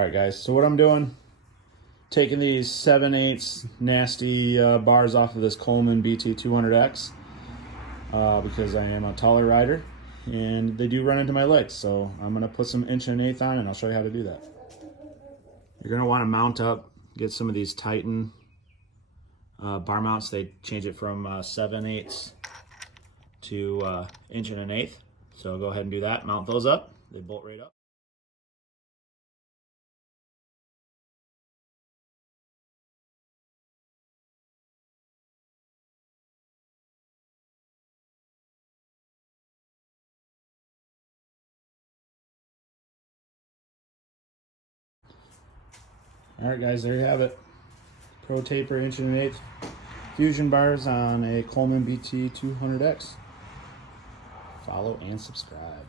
All right, guys, so what I'm doing, taking these 7/8 nasty bars off of this Coleman BT200X because I am a taller rider and they do run into my legs. So I'm gonna put some 1/8" on and I'll show you how to do that. You're gonna wanna mount up, get some of these Titan bar mounts. They change it from 7/8 to 1/8". So go ahead and do that, mount those up, they bolt right up. All right, guys, there you have it. Pro Taper 1/8" fusion bars on a Coleman BT200X. Follow and subscribe.